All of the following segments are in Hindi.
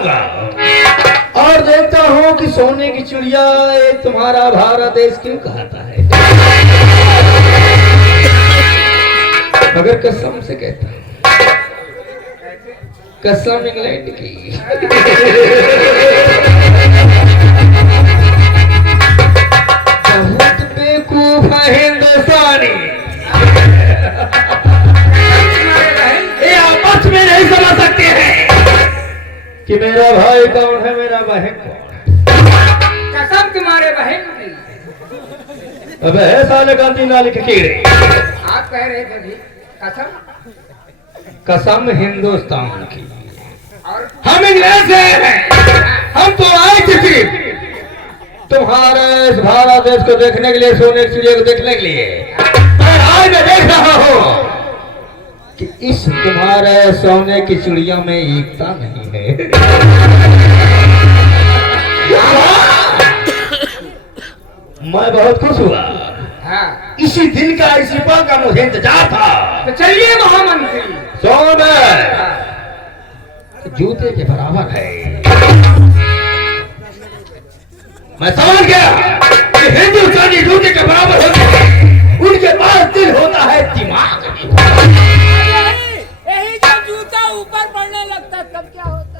और देखता हूँ कि सोने की चिड़िया तुम्हारा भारत देश क्यों कहता है, मगर कसम से कहता हूँ, कसम इंग्लैंड की। बहुत बेवकूफ है हिंदुस्तानी, ये आपस में नहीं समझ सकते हैं कि मेरा भाई कौन है, मेरा बहन कौन है। कसम तुम्हारे बहन की। अबे साले गांधी नाली के कीड़े, आप कह रहे थे भी कसम, कसम हिंदुस्तान की। और हम इंग्लैंड से हैं, हम तो आए थे सिर्फ तुम्हारे इस भारत देश को देखने के लिए, सोने की चिड़िया को देखने के लिए। पर आज मैं देख रहा हूँ कि इस तुम्हारे सोने की चिड़िया में एकता नहीं है। मैं बहुत खुश हुआ, हाँ, इसी दिन का, इसी पल का मुझे इंतजार था। तो चलिए महामंत्री। सोने जूते के बराबर है। मैं समझ गया कि हिंदुस्तानी जूते के बराबर होते हैं, उनके पास दिल होता है, दिमाग नहीं होता। यही जब जूता ऊपर पड़ने लगता तब क्या होता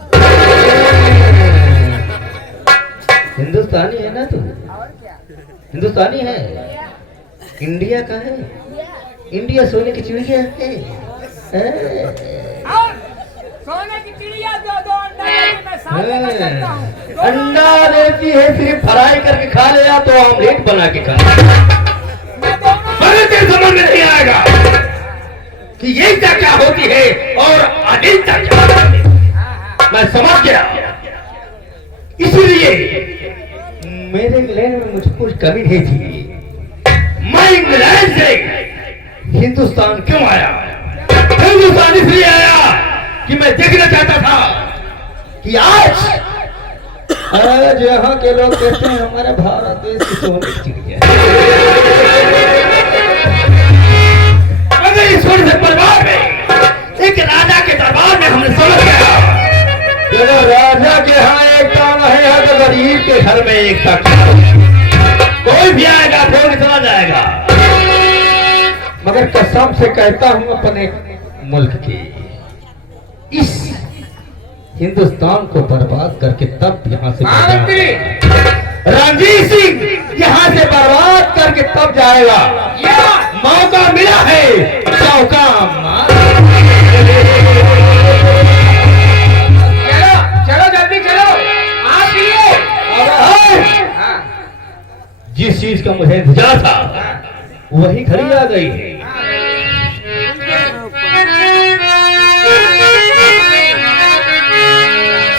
हिंदुस्तानी है ना तू? और क्या? हिंदुस्तानी है, इंडिया का है, इंडिया सोने की चिड़िया है। और सोने की चिड़िया दो अंडा देती, मैं साथ में कर सकता हूँ। अंडा देती है, सिर्फ फ्राई करके खा ले या तो ऑमलेट बना के खा ले। मैं दोनों बड़े तेरे समझ में नहीं आएगा कि एकता क्या होती है और अनेकता क्या होती है। मैं समझ गया, इसलिए मेरे इंग्लैंड में मुझे कुछ कमी नहीं थी। मैं इंग्लैंड से हिंदुस्तान क्यों आया? हिंदुस्तान इसलिए आया कि मैं देखना चाहता था कि आज यहाँ के लोग कहते हैं हमारे भारत देश की सोने की चिड़िया। अगर इस छोटे से परिवार में, एक राजा के दरबार में हमने समझ गया, चलो राजा के यहाँ एकता नहीं है तो गरीब के घर में एकता क्या? कोई भी आएगा फोन चला जाएगा। मगर कसम से कहता हूँ अपने मुल्क की, इस हिंदुस्तान को बर्बाद करके तब यहाँ से रणजीत सिंह यहाँ से बर्बाद करके तब जाएगा। मौका मिला है, चौका चलो जल्दी चलो, आप लिए। हाँ, जिस चीज का मुझे इंतजार था वही घड़ी आ गई है।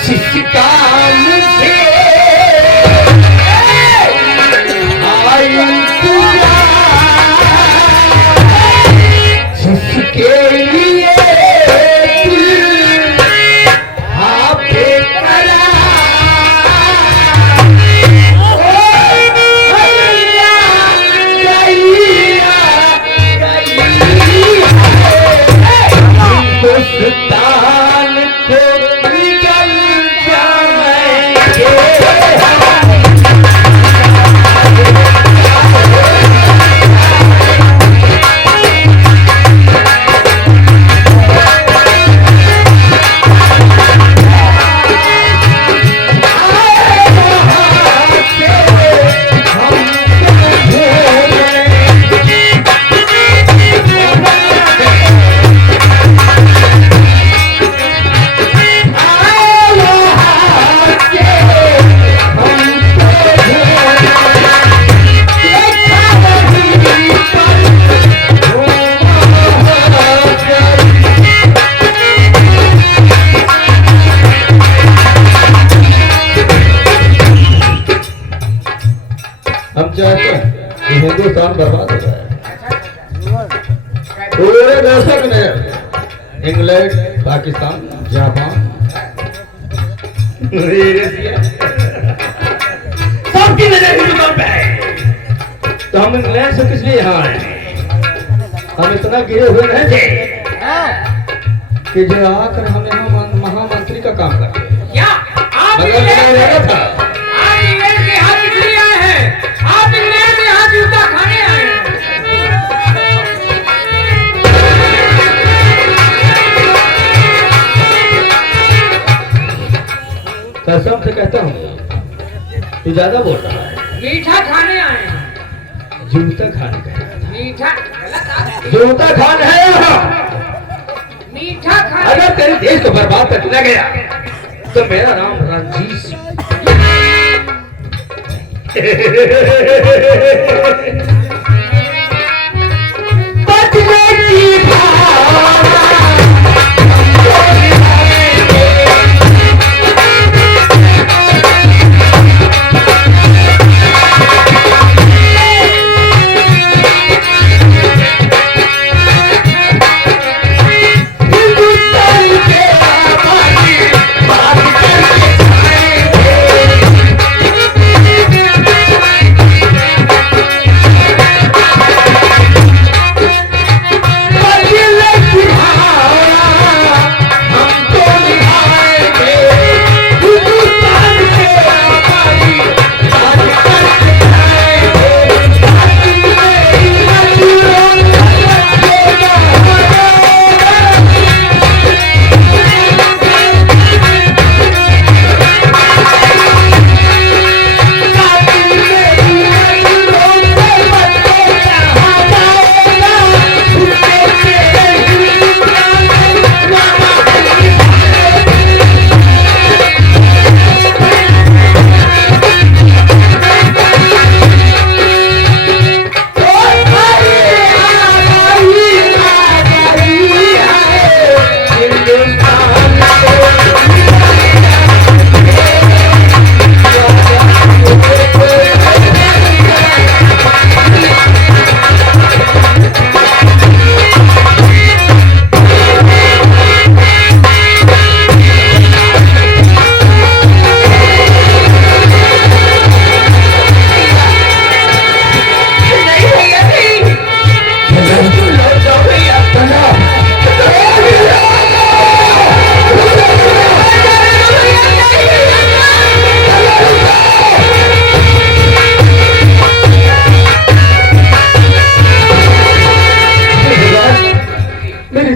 शिष्का मुझे आई पूरा, जिसके लिए हिंदुस्तान को निकल जाएंगे। हम चाहते हैं कि हिंदुस्तान बर्बाद हो जाए। पूरे दशक में इंग्लैंड, पाकिस्तान, जापान, सबकी नजर हिंदुस्तान पे है। तो हम इंग्लैंड से किस लिए यहाँ आए? हम इतना गिरे हुए नहीं थे कि जो आकर हम यहाँ महामंत्री का काम करते। क्या नहीं रहना था। आप इंग्लैंड के यहाँ किस लिए आए हैं? आप इंग्लैंड के यहाँ जूता खाने आए हैं। कसम से कहता हूँ तू ज्यादा बोल रहा है। मीठा खाने आए हैं। जूता खाने का मीठा गलत आप जूता खान है यहाँ। मीठा खाने। अगर तेरे देश को बर्बाद कर चला गया तो मेरा नाम रणजीत सिंह। बचने की भावना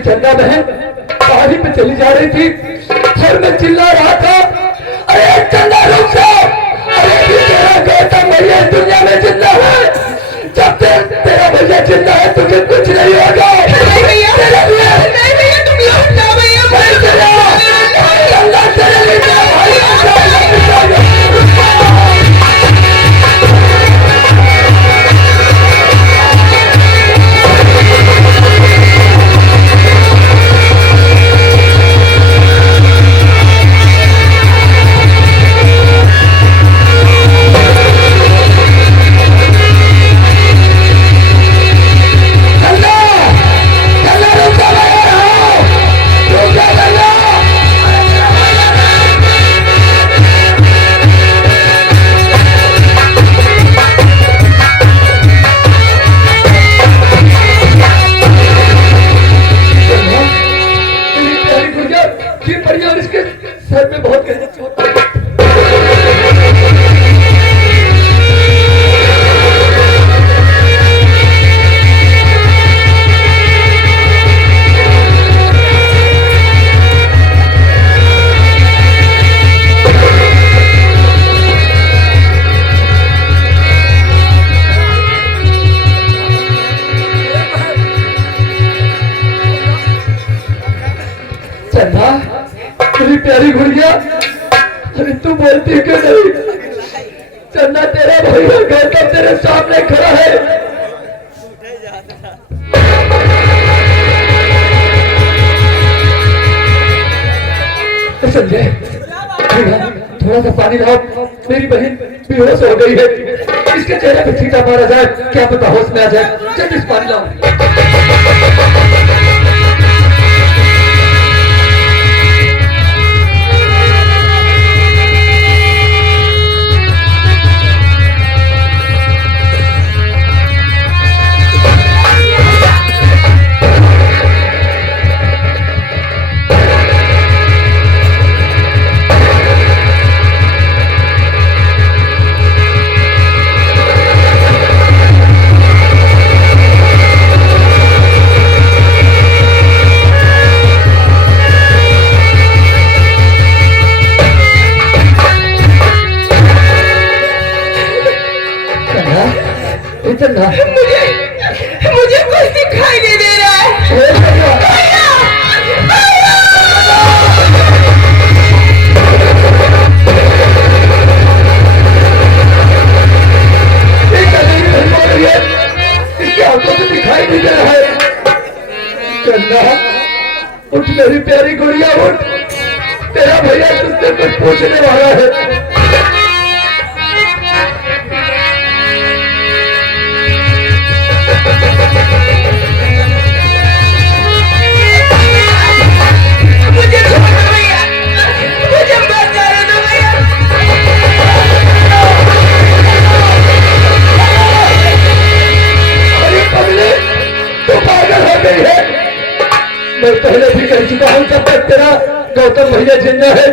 चंदा बहन पहाड़ी पे चली जा रही थी और मैं चिल्ला रहा था, अरे चंदा रुक जाओ, अरे तेरा गौतम भैया दुनिया में जिंदा है, जब तक तेरा भैया जिंदा है तुझे कुछ नहीं होगा। नहीं भैया तुम लौट जाओ भैया। चंदा तेरे लिए सर में बहुत गहरी चोट है। चंदा तेरी प्यारी गुड़िया, अरे तू बोलती क्यों नहीं? चंदा तेरा भैया गौतम तेरे सामने खड़ा है। संजय थोड़ा सा पानी लाओ, मेरी बहन बेहोश हो गई है, इसके चेहरे पे छींटा मारा जाए, क्या पता होश में आ जाए। जल्दी से पानी लाओ। चंदा मुझे कुछ दिखाई नहीं दे रहा है। इसके आंखों से दिखाई नहीं दे रहा है। चंदा उठ मेरी प्यारी गुड़िया उठ, तेरा भैया तुझसे कुछ पूछने वाला है। मुझे छोड़ दो भैया, मुझे मत जाने दो भैया। अरे पगले तू पागल हो गई है। मैं पहले भी कह चुका हूँ जब तक तेरा गौतम भैया जिंदा है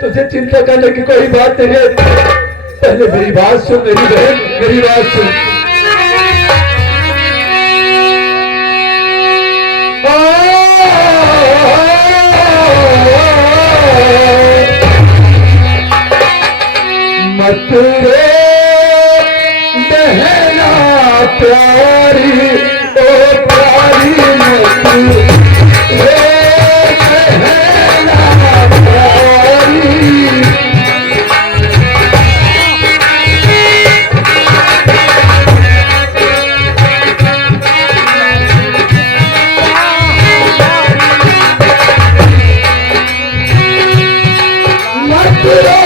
तुझे चिंता करने की कोई बात नहीं है। पहले मेरी बात सुन मेरी बहन, मेरी बात सुन। मत रे बहना प्यारी ओ प्यारी मत रे बहना प्यारी। मत रो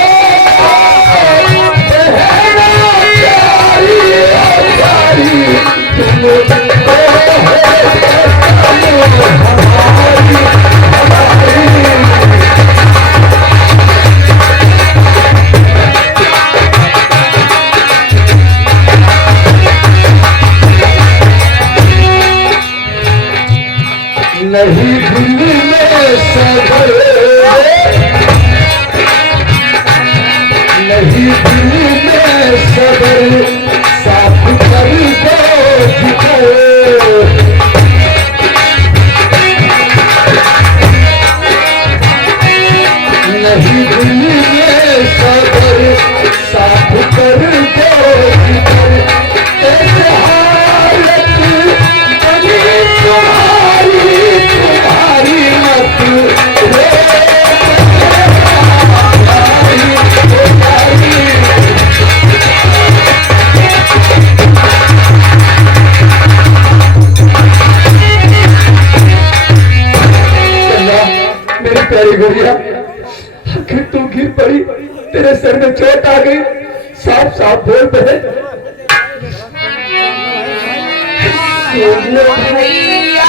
नहीं दिल्ली में सबर, नहीं दिल्ली में सबर, साफ कर दो जिगर। नहीं दिल्ली में सबर, साफ कर दो जिगर। ऐसे हालत बनी तुम्हारी, तुम्हारी मत रे मेरी प्यारी गुड़िया, आखिर तू गिर पड़ी, तेरे सर में चोट आ गई। साफ साफ बोल बहन। भैया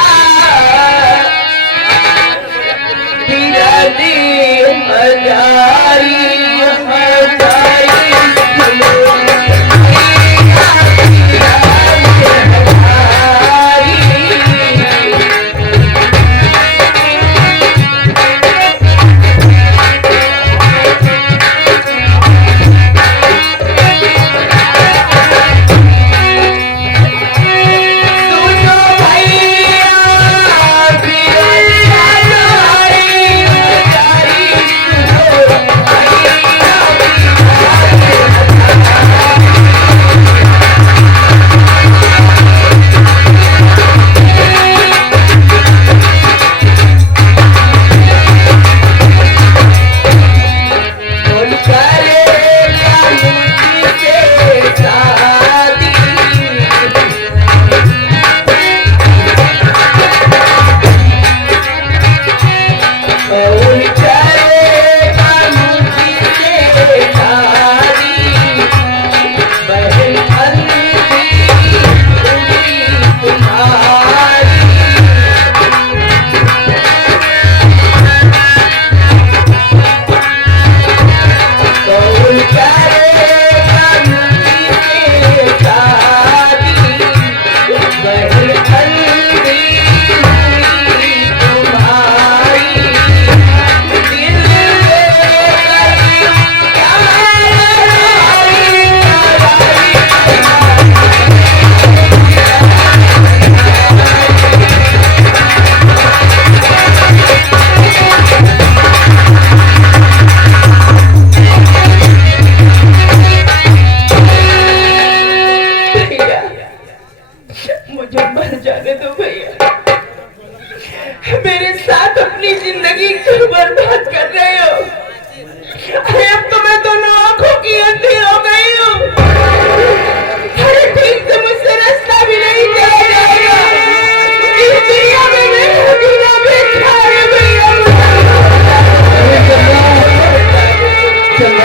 तेरा दिल हजारी हजारी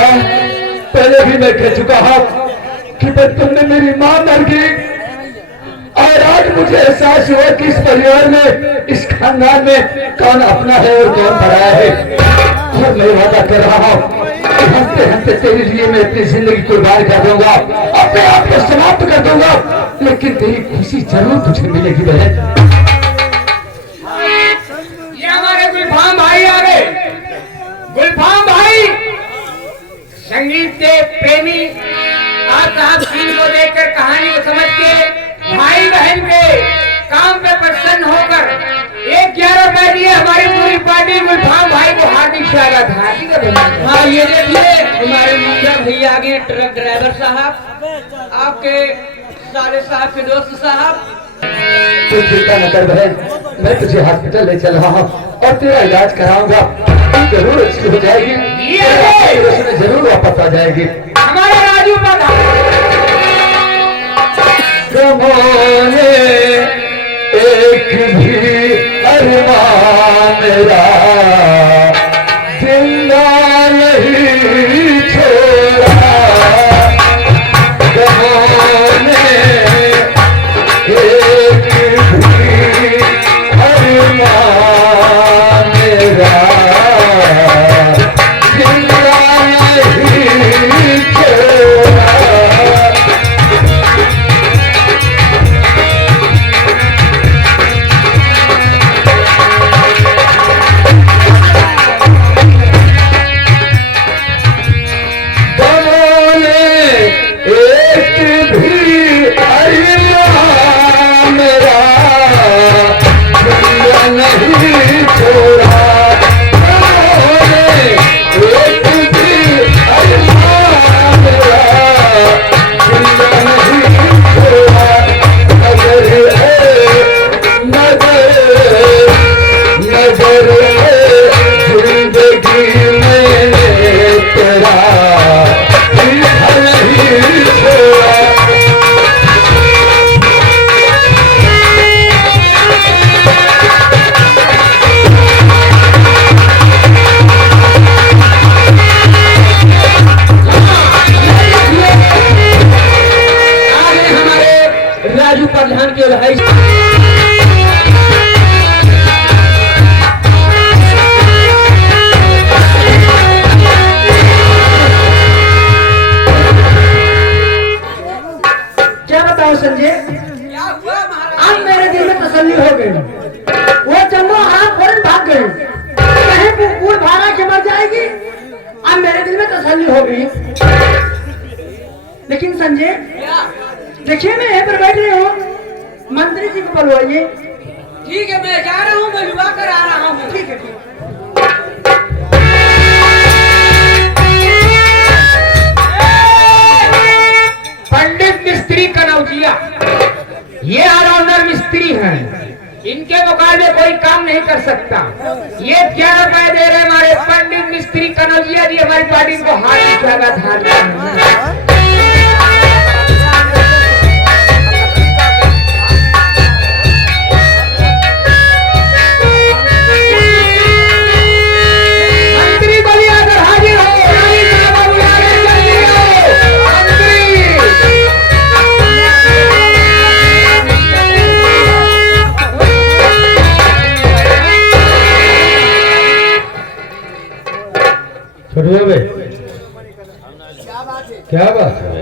पहले भी मैं कह चुका हूं कि बचपन में मेरी मां मर गई और आज मुझे एहसास हुआ कि इस परिवार में, इस खानदान में कौन अपना है और कौन पराया है। और मैं वादा कर रहा हूं कि हंसते हंसते तेरे लिए मैं अपनी जिंदगी कुर्बान कर दूंगा, अपने आप को समाप्त कर दूंगा, लेकिन तेरी खुशी जरूर तुझे मिलेगी बहन। ये हमारे गुलफाम भाई आ गए। गुलफाम भाई संगीत के प्रेमी, आप साहब सीन को देखकर, कहानी को समझ के, भाई बहन के काम पे प्रसन्न होकर 1-11 रुपए दिए हमारी पूरी पार्टी गुलफाम भाई को हार्दिक स्वागत। हार्दिक अभिनंदन। हाँ ये देखिए हमारे मुखिया भैया आगे, ट्रक ड्राइवर साहब, आपके साले साहब के दोस्त साहब। तू चिंता न कर बहन, मैं तुझे हॉस्पिटल ले चल रहा हूँ और तेरा इलाज कराऊंगा, तू जरूर अच्छी हो जाएगी, उसमें जरूर वापस आ जाएगी। हमारे राजू कमोने एक भी अरमान मेरा जिंदा नहीं छोड़ा, कमोने एक भी अरमान मेरा जिंदा नहीं छोड़ा। लेकिन संजय देखिए मैं यहाँ पर बैठ रही हूँ, मंत्री जी को बुलवाइए। ठीक है, मैं जा रहा हूँ, मैं युवा कर आ रहा हूँ। ठीक है। पंडित मिस्त्री कनौजिया, ये ऑलराउंडर मिस्त्री हैं, इनके मुकाबले कोई काम नहीं कर सकता। ये 11 रुपए दे रहे हमारे पंडित मिस्त्री कनौजिया जी, हमारी पार्टी को हार्दिक स्वागत। हार्दिक क्या बात है?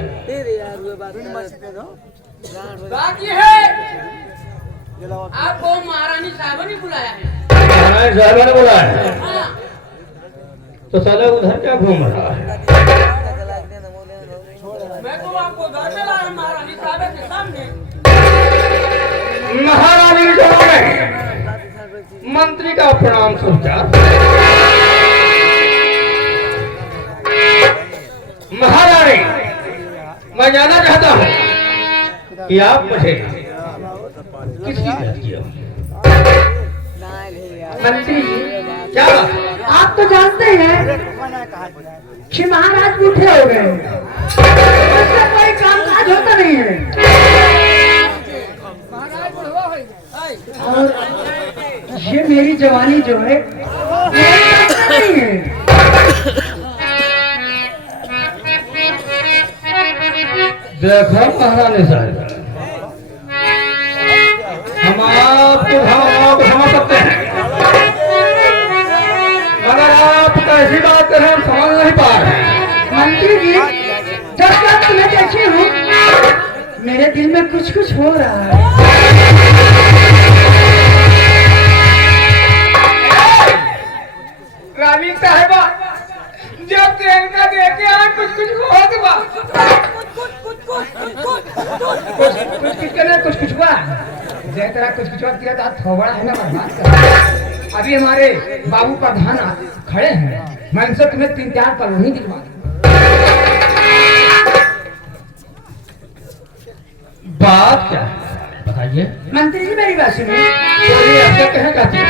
बात ये है, आपको महारानी साहब ने बुलाया है। महारानी साहब ने बुलाया है? हाँ। तो साला उधर क्या घूम रहा है? मैं तो आपको घर से ला रहा हूँ महारानी साहब के सामने। महारानी साहब मंत्री का प्रणाम स्वीकार। महारानी, मैं जानना चाहता हूँ कि आप मुझे किसकी मदद किया? मंत्री क्या बात? आप तो जानते हैं कि महाराज बूढ़े हो गए, उसका कोई कामकाज होता नहीं है। और ये मेरी जवानी जो है नहीं है। देखो महारानी साहब, हम आपके भावनाओं को समझ सकते हैं, मगर आप कैसी बात कर रहे हैं हम समझ नहीं पा रहे हैं। मंत्री जी, जब तक तुम्हें देखी हूँ मेरे दिल में कुछ कुछ हो रहा है। रानी साहिबा, जब ट्रेन का देखे आज कुछ कुछ हो दुआ कुछ कुछ हुआ जय तेरा कुछ कुछ दिया था थोड़ा है ना बर्बाद कर। अभी हमारे बाबू प्रधान खड़े हैं, मैं इनसे तुम्हें 3-4 पल वहीं दिलवा दूं। बात क्या है बताइए। मंत्री जी मेरी बात सुनिए। बोलिए, आप क्या कहना चाहते हैं?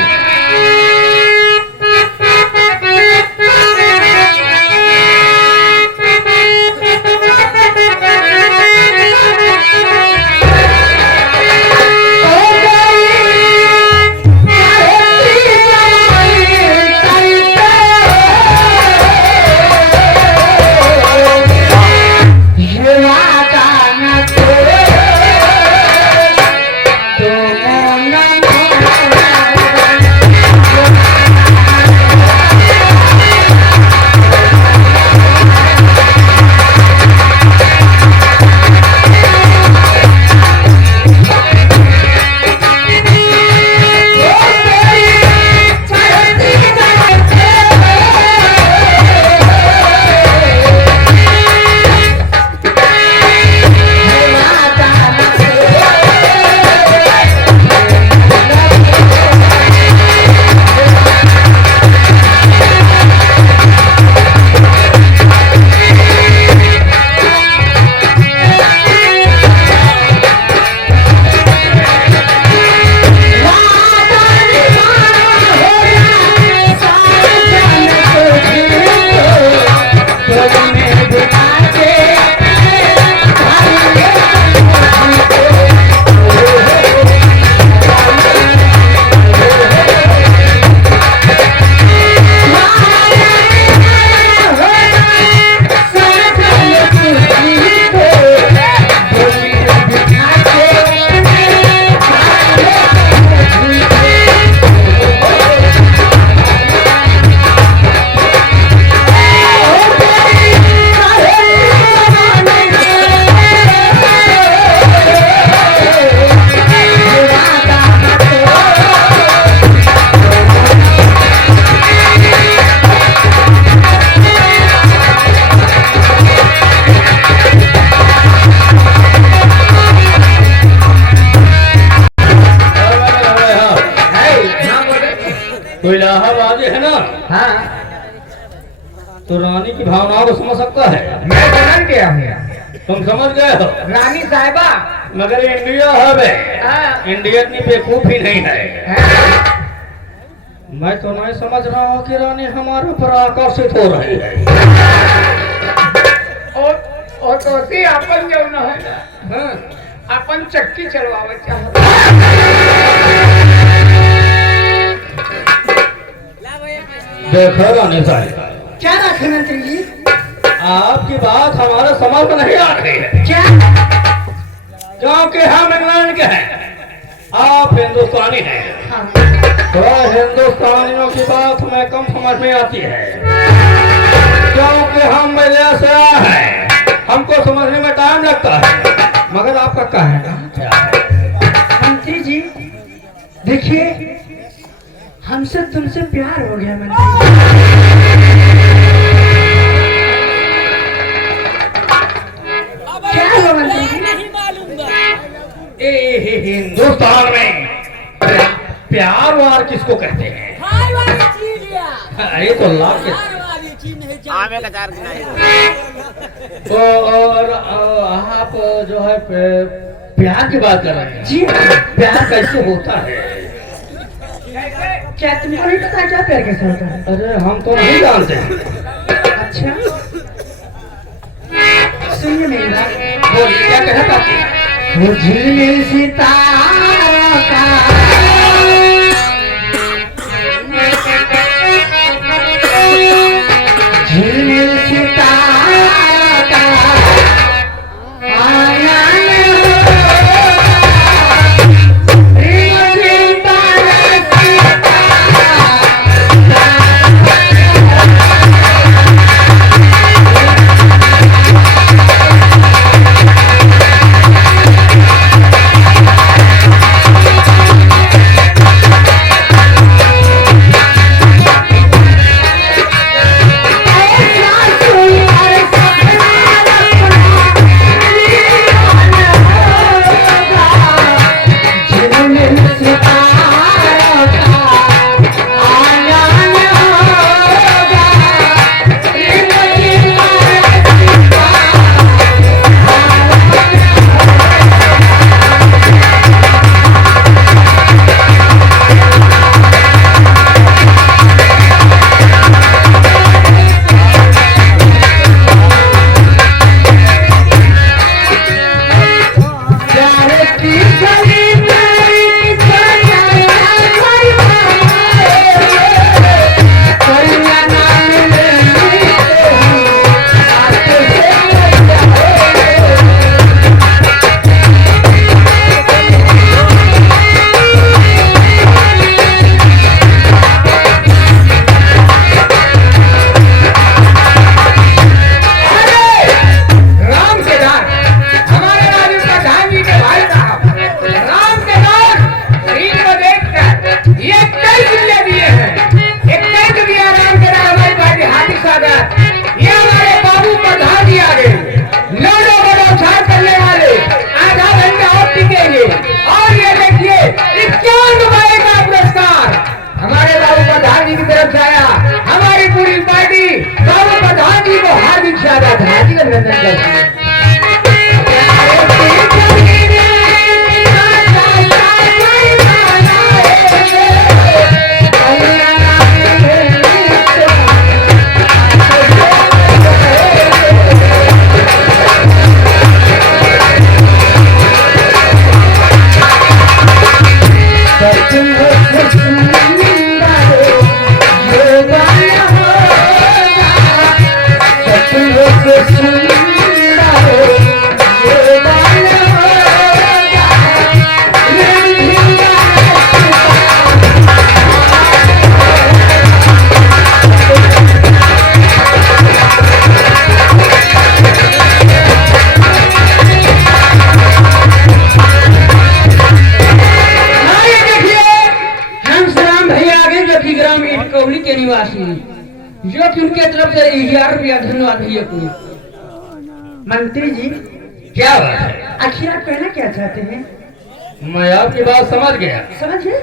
तो इलाहाबादी है ना? हाँ, तो रानी की भावनाओं को समझ सकता है। मैं समझ गया हूँ। तुम समझ गए हो? रानी साहिबा, मगर इंडिया है बे, हाँ। इंडिया इतनी बेवकूफ ही नहीं है। हाँ। मैं तो नहीं समझ रहा हूँ कि रानी हमारे ऊपर आकर्षित हो रही है। और तो सी अपन जो न है, हाँ। अपन चक्की चलवावे चाहत। देखो रानी साहब, क्या बात है मंत्री जी? आपकी बात हमारे समझ में नहीं आ रही है। क्या? क्योंकि हम इंग्लैंड के हैं, आप हिंदुस्तानी हैं। हाँ। तो हिंदुस्तानियों की बात हमें कम समझ में आती है, क्योंकि हम मिले से आए हैं, हमको समझने में टाइम लगता है। मगर आपका कहना क्या है? मंत्री जी देखिए, हमसे तुमसे प्यार हो गया मंत्री जी। क्या हुआ मंत्री जी? हिंदुस्तान में प्यार वार किसको कहते हैं? ये तो लाख तो और आप जो है प्यार की बात कर रहे हैं जी। प्यार कैसे होता है? क्या तुमको नहीं पता क्या प्यार कैसे होता है? अरे हम तो नहीं जानते। अच्छा सुनिए मेरी बात। बोलिए, क्या कहना चाहते हैं? वो झिलमिल सितारों का झिलमिल सितारों का अभिनंदन करती हूँ। जो कि उनके तरफ से 1000 रुपया धन्यवाद भैया को। मंत्री जी क्या बात है? आखिर आप कहना क्या चाहते हैं? मैं आपकी बात समझ गया। समझे?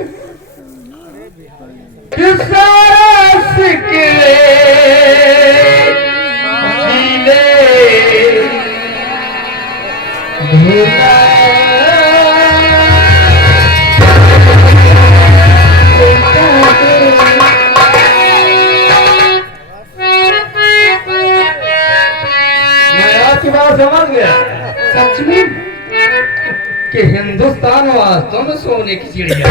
समझ गया सच में कि हिंदुस्तान वास्तव में सोने की चिड़िया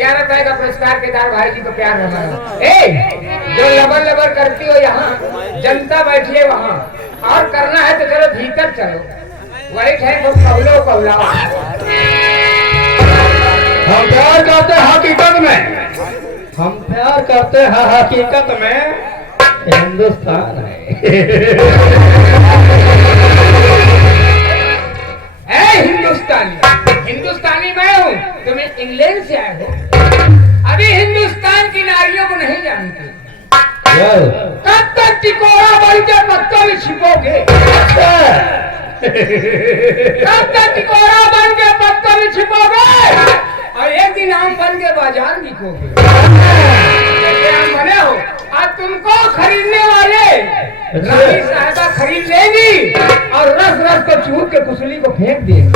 11 का पुरस्कार केदार भाई जी को प्यार रहा। जो लबर लबर करती हो यहाँ, जनता बैठी है वहाँ, और करना है तो चलो भीतर चलो, वही है तो कहलो कहलाओ। हम प्यार करते हैं हकीकत में, हम प्यार करते हैं हकीकत में, हिंदुस्तान है। हिंदुस्तानी मैं हूँ, तुम्हें इंग्लैंड से आए हो, अभी हिंदुस्तान की नारियों को नहीं जानते। कब तक टिकोरा बन के पत्तों में छिपोगे? कब तक टिकोरा बन के पत्तों में छिपोगे? और एक दिन आम बन के बाजार बिकोगे। जैसे आम बने हो, आज तुमको खरीदने वाले रानी साहबा खरीद लेगी और रस रस को चूर के कुसली को फेंक देगी।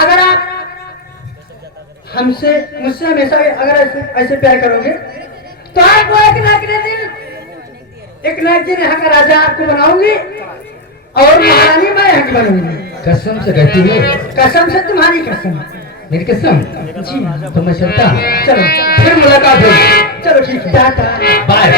अगर आप हमसे मुझसे हमेशा अगर ऐसे प्यार करोगे तो आपको एक ना एक दिन यहाँ का राजा आपको बनाऊंगी और महारानी मैं यहाँ की बनूंगी। कसम से कहती है? कसम से, तुम्हारी कसम। मेरी कसम? जी तो मैं चलता हूँ। चलो फिर मुलाकात होगी। चलो ठीक है, टाटा बाय।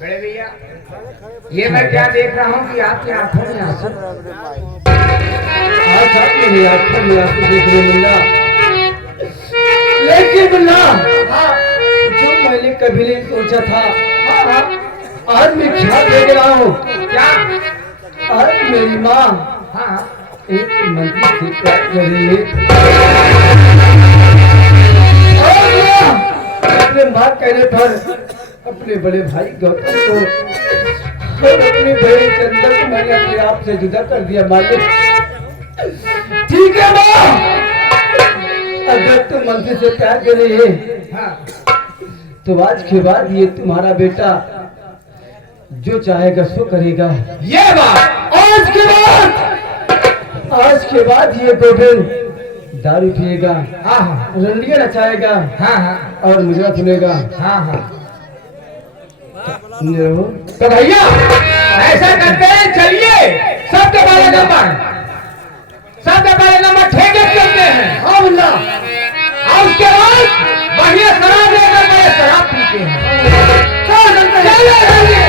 बड़े भैया, ये मैं क्या देख रहा हूँ कि आपकी आंखों में आंसू। आज आपने आंखों में आंसू देखने मिला, लेकिन मुन्ना, हाँ, जो मैंने कभी नहीं सोचा था, आज मैं क्या देख रहा हूँ। क्या? आज मेरी माँ हाँ, एक मंदिर से प्यार कर रही है। अपने माँ कहने पर अपने बड़े भाई गौतम को और अपने बड़े चंदन को मैंने अपने आप से जुदा कर दिया। मालिक, ठीक है माँ, अगर तुम मंदिर से प्यार कर रही है, हाँ, तो आज के बाद ये तुम्हारा बेटा जो चाहेगा सो करेगा। ये बात आज के बाद ये गोविंद दारू पिएगा, हाँ हाँ रंडिया नचाएगा, हाँ हाँ और मुजरा सुनेगा। हाँ हाँ। तो भैया ऐसा करते हैं, चलिए सबके बारे नंबर ठेके चलते हैं। हाँ मुन्ना, और उसके बाद बढ़िया शराब लेकर बड़े शराब पीते हैं। चलिए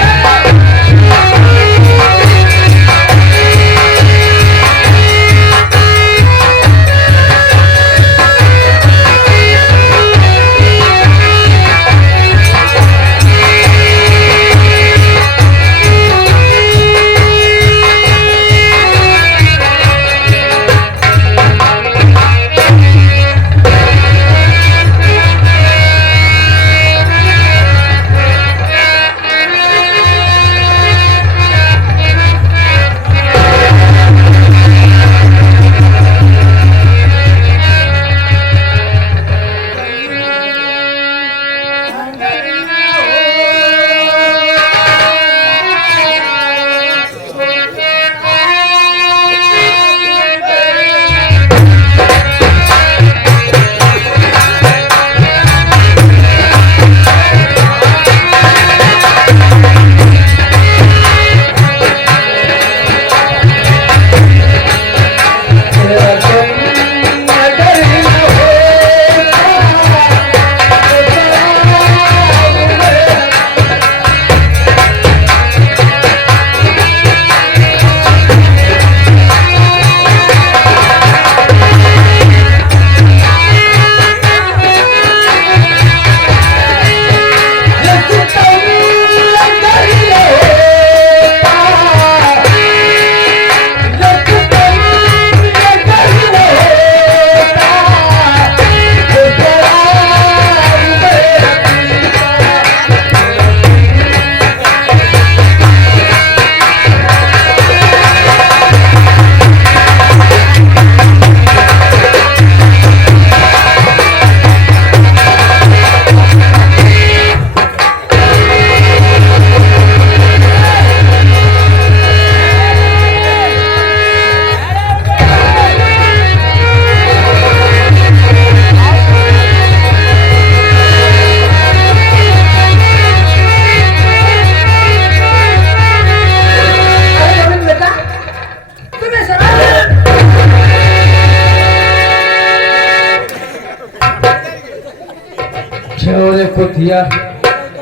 छोरे कुतिया,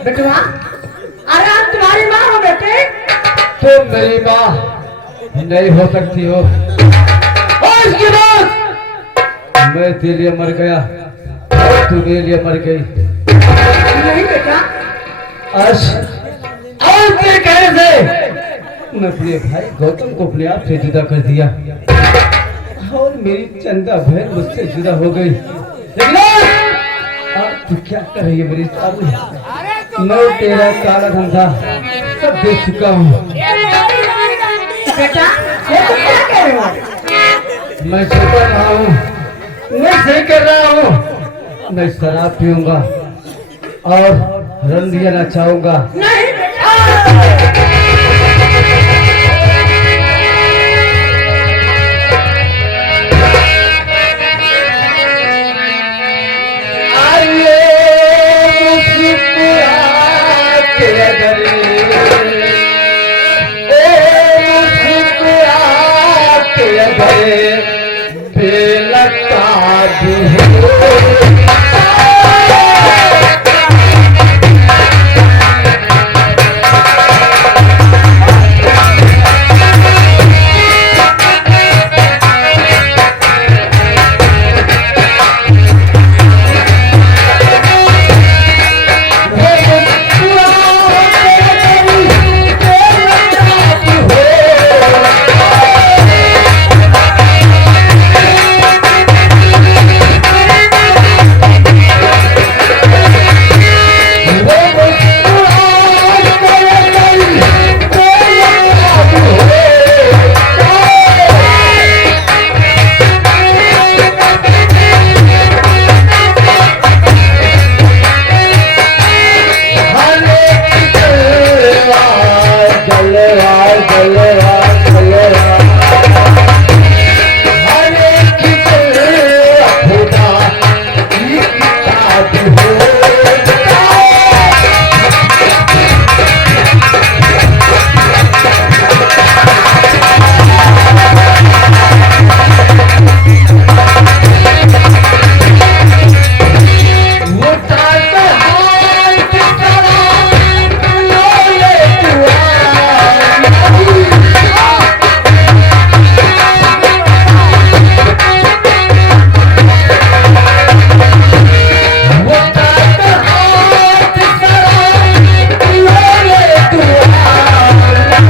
बेटवा, अरे आप तुम्हारी माँ हो बेटे। तुम मेरी माँ नहीं हो सकती हो। और इसके बाद मैं तेरे लिए मर गया, तू मेरे लिए मर गई। नहीं बेटा, आज तेरे कहने से मैं अपने भाई गौतम को अपने आप से जुदा कर दिया और मेरी चंदा बहन मुझसे जुदा हो गई। लेकिन आज तू क्या कर रही है मेरे सामने? मैं तेरा काला धंधा सब देख चुका हूँ। बेटा ये तुम क्या कह रहे हो? मैं सोता रहा हूँ, मैं सही कर रहा हूँ। मैं शराब पीऊंगा और रंदिया नचाऊंगा। नहीं बेटा, बेलता भी है।